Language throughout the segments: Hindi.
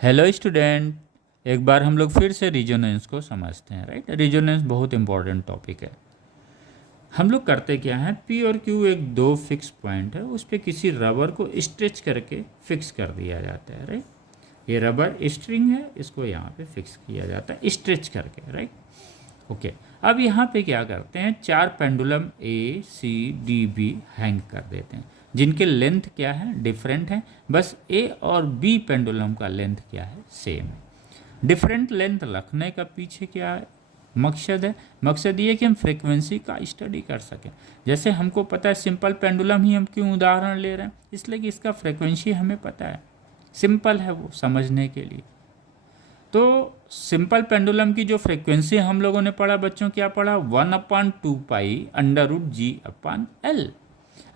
हेलो स्टूडेंट, एक बार हम लोग फिर से रिजोनेंस को समझते हैं। राइट, रिजोनेंस बहुत इंपॉर्टेंट टॉपिक है। हम लोग करते क्या है, पी और क्यू एक दो फिक्स पॉइंट है, उस पर किसी रबर को स्ट्रेच करके फिक्स कर दिया जाता है। राइट, ये रबर स्ट्रिंग है, इसको यहाँ पे फिक्स किया जाता है स्ट्रेच करके। Right, okay. अब यहाँ पे क्या करते हैं, चार पेंडुलम ए सी डी बी हैंग कर देते हैं, जिनके लेंथ क्या है, डिफरेंट है। बस ए और बी पेंडुलम का लेंथ क्या है, सेम है। डिफरेंट लेंथ रखने का पीछे क्या है, मकसद है। मकसद ये कि हम फ्रीक्वेंसी का स्टडी कर सकें। जैसे हमको पता है सिंपल पेंडुलम ही हम क्यों उदाहरण ले रहे हैं, इसलिए कि इसका फ्रीक्वेंसी हमें पता है, सिंपल है वो समझने के लिए। तो सिंपल पेंडुलम की जो फ्रीक्वेंसी हम लोगों ने पढ़ा बच्चों, क्या पढ़ा, 1/2π√G/L।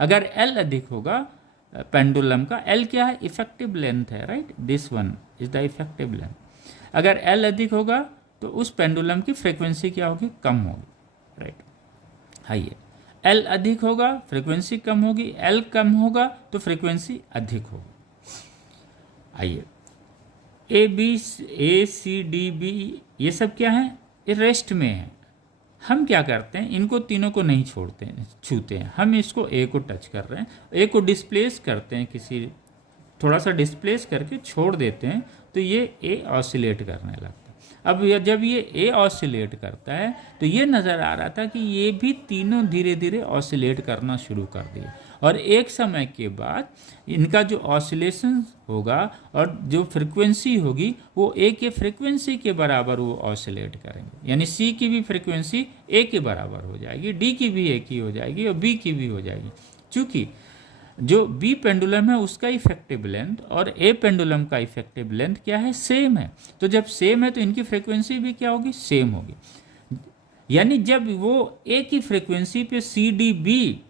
अगर L अधिक होगा पेंडुलम का, L क्या है, इफेक्टिव लेंथ है। Right, this one is the effective length. अगर L अधिक होगा तो उस पेंडुलम की फ्रीक्वेंसी क्या होगी, कम होगी। राइट, आइए, L अधिक होगा फ्रीक्वेंसी कम होगी, L कम होगा तो फ्रीक्वेंसी अधिक होगी। आइए, ए सी डी बी ये सब क्या है, ये रेस्ट में है। हम क्या करते हैं, इनको तीनों को नहीं छोड़ते हैं, छूते हैं। हम इसको ए को टच कर रहे हैं, ए को डिस्प्लेस करते हैं, किसी थोड़ा सा डिस्प्लेस करके छोड़ देते हैं, तो ये ए ऑसिलेट करने लगता है। अब जब ये ए ऑसिलेट करता है तो ये नज़र आ रहा था कि ये भी तीनों धीरे धीरे ऑसिलेट करना शुरू कर दिए, और एक समय के बाद इनका जो ऑसिलेशन होगा और जो फ्रिक्वेंसी होगी वो ए के फ्रिक्वेंसी के बराबर वो ऑसिलेट करेंगे। यानी सी की भी फ्रिक्वेंसी ए के बराबर हो जाएगी, डी की भी ए की हो जाएगी और बी की भी हो जाएगी। चूँकि जो बी पेंडुलम है उसका इफेक्टिव लेंथ और ए पेंडुलम का इफेक्टिव लेंथ क्या है, सेम है। तो जब सेम है तो इनकी फ्रिक्वेंसी भी क्या होगी, सेम होगी। यानी जब वो ए की फ्रिक्वेंसी पे सी डी बी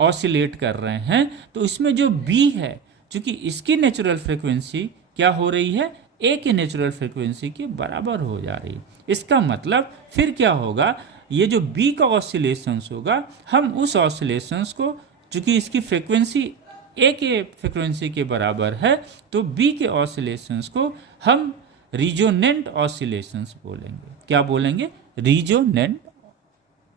ऑसिलेट कर रहे हैं तो इसमें जो बी है, चूंकि इसकी नेचुरल फ्रिक्वेंसी क्या हो रही है, ए के नेचुरल फ्रिक्वेंसी के बराबर हो जा रही है। इसका मतलब फिर क्या होगा, ये जो बी का ऑसिलेशंस होगा, हम उस ऑसिलेशंस को, चूंकि इसकी फ्रिक्वेंसी ए के फ्रिक्वेंसी के बराबर है, तो बी के ऑसिलेशंस को हम रिजोनेंट ऑसिलेशंस बोलेंगे। क्या बोलेंगे, रिजोनेंट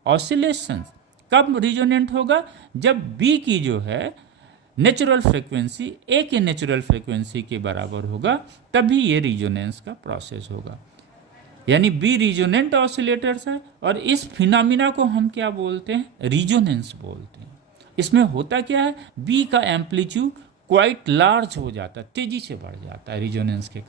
ऑसिलेशंस। कब रिजोनेंट होगा, जब बी की जो है नेचुरल फ्रिक्वेंसी ए के नेचुरल फ्रिक्वेंसी के बराबर होगा, तभी ये रिजोनेंस का प्रोसेस होगा। यानी बी रिजोनेंट ऑसिलेटर्स है, और इस फिनोमिना को हम क्या बोलते हैं, रिजोनेंस बोलते हैं। इसमें होता क्या है, बी का एम्पलीट्यूड क्वाइट लार्ज हो जाता है, तेजी से बढ़ जाता है रिजोनेंस के कारण।